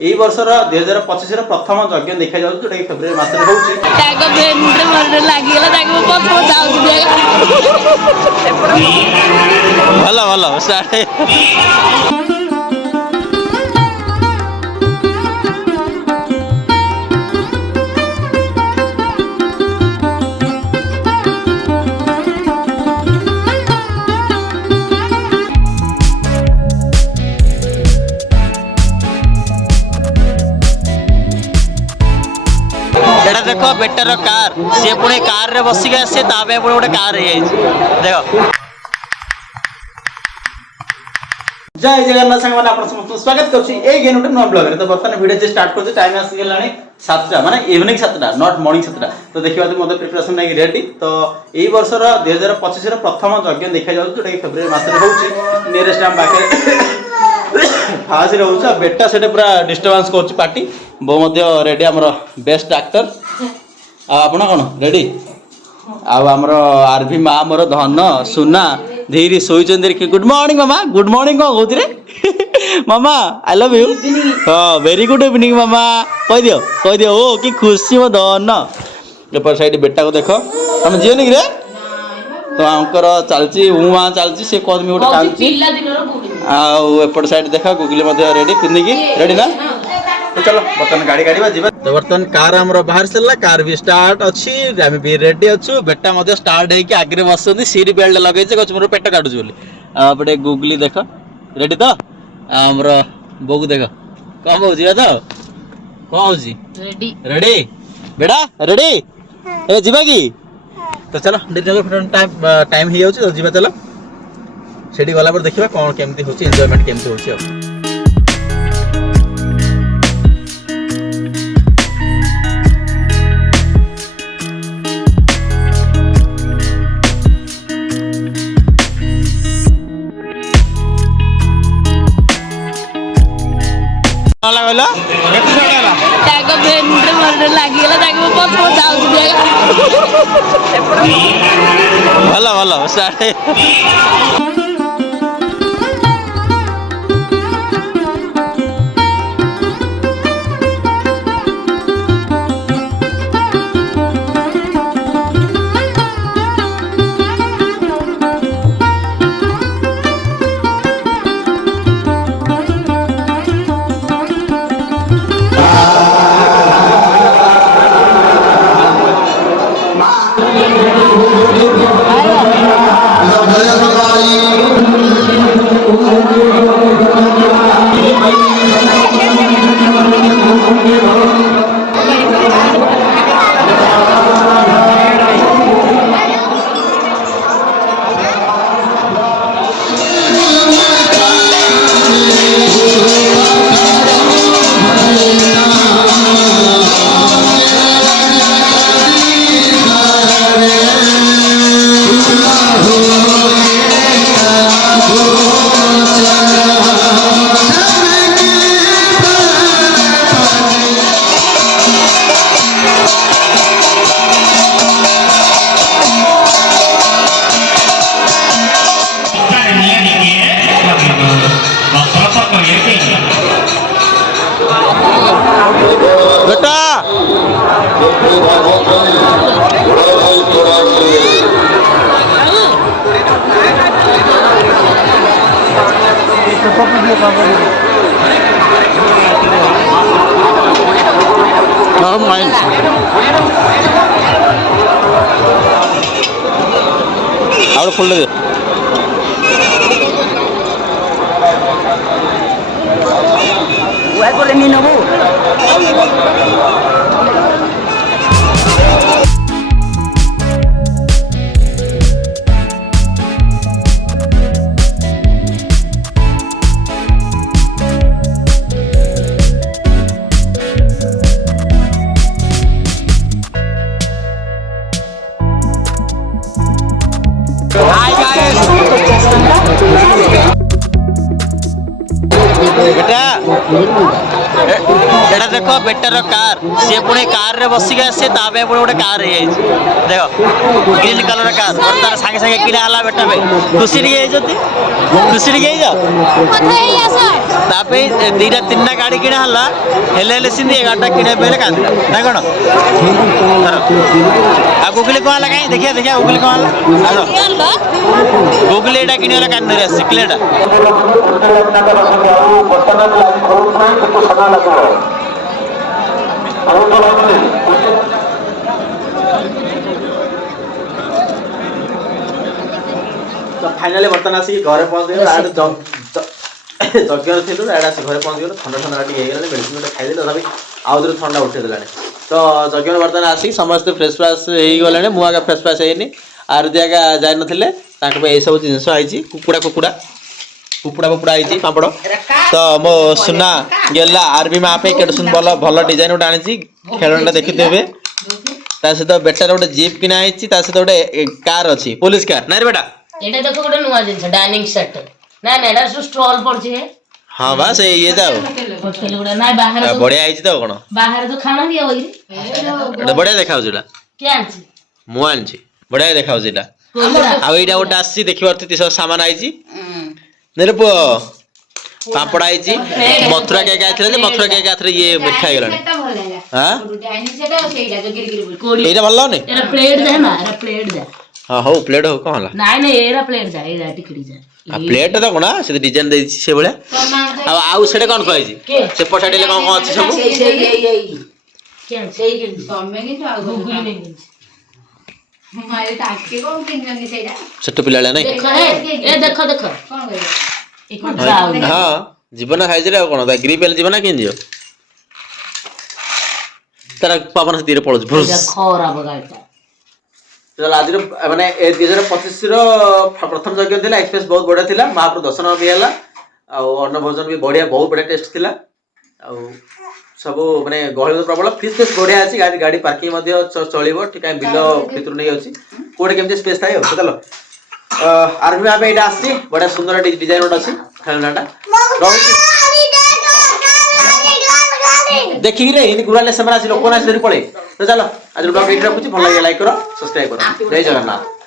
এই বর্ষর 2025 ର ପ୍ରଥମ ଯଜ୍ଞ ଦେଖା ଯାଉଛି ଯୋଉଟା କି ଫେବୃଆରୀ ମାସରେ ହଉଛି। ତାଙ୍କ ବ୍ରେନରେ ମନରେ ଲାଗିଗଲା ତାଙ୍କ ପ୍ରଥମ ଯାଉଛି ଭଲ ଭଲ ଷ୍ଟାର୍ଟ। एटा देखो बेटर कार सी पुणी कार रे बसिक आसे ताबे पुणी गोटे कार हे देखो। जय जगन्नाथ संग माने आपण समस्त स्वागत करछि ए गेन उठे नॉन ब्लॉग रे। तो बर्तन वीडियो जे स्टार्ट करछि टाइम आसी गेलानी 7टा माने इवनिंग 7टा नॉट मॉर्निंग 7टा। तो देखिबा तो मते प्रिपरेशन नै रेडी। तो एई वर्ष रो 2025 रो प्रथम यज्ञ देखा जाउ जोटा कि फरवरी मास रे होछि। नियरेस्ट हम बाके फाज रे होछ बेटा सेटे पूरा डिस्टर्बेंस करछि पार्टी बो मध्य रेडी हमर बेस्ट डाक्टर आ आपण कोन रेडी आ हमर आरभी मा हमर धन सुना धीरे सोईचंद रे। गुड मॉर्निंग मामा। गुड मॉर्निंग को होती रे मामा आई लव यू। हां वेरी गुड इवनिंग मामा कह दियो ओ की खुशी मो धन। ऊपर साइड बेटा को देखो हम जियोनी रे तो अंकर चलची उमा चलची से कदमी गोटे कांची आ एपट साइड देखा गुगली मध्य रेडी पिंदी रेडी ना। तो चलो बर्तमान गाड़ी गाड़ी जीवा। तो बर्तमान कार हमर बाहर चलला कार भी स्टार्ट अछि हम भी रेडी अछु। बेटा मध्य स्टार्ट है कि आगे बसंदी सीट बेल्ट लगे छे कछ मोर पेट काटु बोली। आ बडे गुगली देखो रेडी तो हमर बोगु देखो कम हो जिया तो कौन हो जी रेडी रेडी बेटा रेडी ए जीवा की। तो चलो टाइम ही जाउची तो जीवा चलो सेठी गला पर देखिबा कोन केमती होची एन्जॉयमेंट केमती होची। वाला वाला केते छोड़ा वाला ତାଙ୍କ ବ୍ରେନରେ ମନରେ ଲାଗିଗଲା ତାଙ୍କ ପ୍ରଥମ ଯାଉଛି ଭଲ ଭଲ ଷ୍ଟାର୍ଟ। बेटा नरम माइंड और फुल दे ওই করে নিয়ে নেবো। बेटा एटा देखो बेटर कार सी पुणी कार रे बसिक आसे तापे पुणी गोटे कार हे देख ग्रीन कलर कार तार संगे संगे किना हला बेटा पे खुशी रे जति खुशी रे जा तापे दीटा तीनटा गाड़ी किना हला हेले हेले सिंधी गाटा किने बेले कांदा ना कोन आ गुगली को लगा देखिया देखिया गुगली को हला गुगली एटा किने हला कांदा रे सिकलेटा तो फाइनाली बर्तन आसिक घरे पहुँच जज्ञर थी आसी घरे पहुँच गल ठंडा ठंडा टी मेडिसिन गोटे खाई तथापि आउ थे ठंडा उठे देला तो जज्ञर बर्तन आसिक समस्त फ्रेश फ्राश हो गले मुझे फ्रेश फ्राश होनी आरती आगे जाई नथिले ये सब जिनस आई कुकुड़ा कुकुड़ा कुकुड़ा कुकुड़ा आई पापड़ तो मो सुना गेला आरबी माँ पे केटे सुन भल भल डिजाइन गोटे आनी खेलना देखिथे सहित बेटार गोटे जीप किना सहित गोटे कार अच्छी पुलिस कार ना बेटा एटा देखो गोटे नुआ जिंस डाइनिंग सेट ना ना एटा सब स्टॉल पड़छे हां बा से ये जाओ होटल गुडा ना बाहर तो बढ़िया आइछ तो कोन बाहर तो खाना दिया होई रे बढ़िया देखाउ जेला क्या आंची मु आनछि बढ़िया देखाउ जेला आ एटा गोटे आसी देखिबार ती सब सामान आइछि नेरे पो पापड़ आइछि मथुरा केक आइथिले जे मथुरा केक आथरे ये मिठा गेलानी हां डाइनिंग सेट और सेटा जो गिरगिरी कोडी एटा भल लाने एरा प्लेट दे ना एरा प्लेट दे हां हो प्लेट हो कोन ला नाइ नाइ एरा प्लेट दे एरा टिकड़ी दे आ प्लेट तो कोना से डिजाइन दे से भले आउ सेटे कोन कहै से पछाडीले कोन कोन अछि सब क्या सही के तमे के तो गुगली में हमारे ताके को किन सेटा सेट पिलाले नै देखो ए देखो देखो कोन कहै एक मिनट हां जीवन खाइ जरे कोन दा ग्रिप एल जीवन किन दियो तारा पावन से तीरे पळज भुस खराब गाइटा चल आज माने 2025 रो प्रथम यज्ञ थिला एक्सप्रेस बहुत बढ़िया थिला महाप्रभु दर्शन भी हैला आ अन्न भोजन भी बढ़िया बहुत बढ़िया टेस्ट थिला आ सब माने गहळ प्रबल फ्री स्पेस बढ़िया अछि गाड़ी गाड़ी पार्किंग मध्ये चलिबो ठीक है बिलो भितर नै अछि कोडे केमते स्पेस थाय हो चलो आरबी में एटा आछि बढ़िया सुंदर डिजाइन ओट अछि खेलनाटा देखिए रे इन गुराले समय लोक ना धरी पड़े तो चलो आज ब्लॉग एडिट रखुची भल लाइक करो सब्सक्राइब करो जय जगन्नाथ।